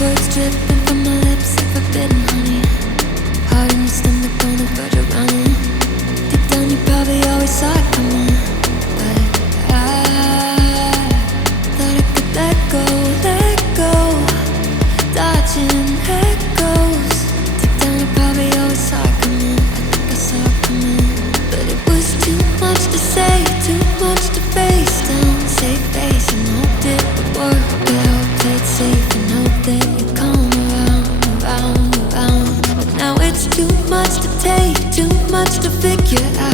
Words dripping from my lips like forbidden honey. Heart in your stomach on the verge of running. Deep down you probably always saw it coming, but I thought I could let go, dodging echoes. Deep down you probably always saw it coming. I think I saw it coming, but it was too much to say, too much to face down. Save face and hoped it would work out. Played safe and hope that you come around. But now it's too much to take, too much to figure out.